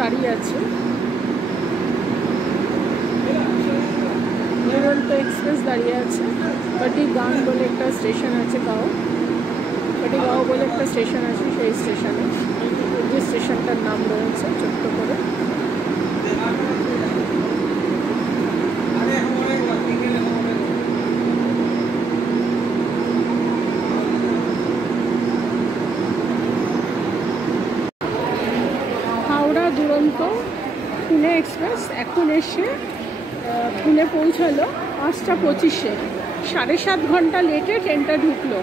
দাঁড়িয়ে আছে। দুরন্ত এক্সপ্রেস দাঁড়িয়ে আছে। কাটিগাঁও বলে একটা স্টেশন আছে, কাটিগাঁও বলে একটা স্টেশন আছে, সেই স্টেশনে যে স্টেশনটার নাম রয়েছে ছোট্ট করে। হাওড়া দুরন্ত পুনে এক্সপ্রেস এখন এসে পুনে পৌঁছালো 5টা 25-এ। 7.5 ঘন্টা লেটে ট্রেনটা ঢুকলো।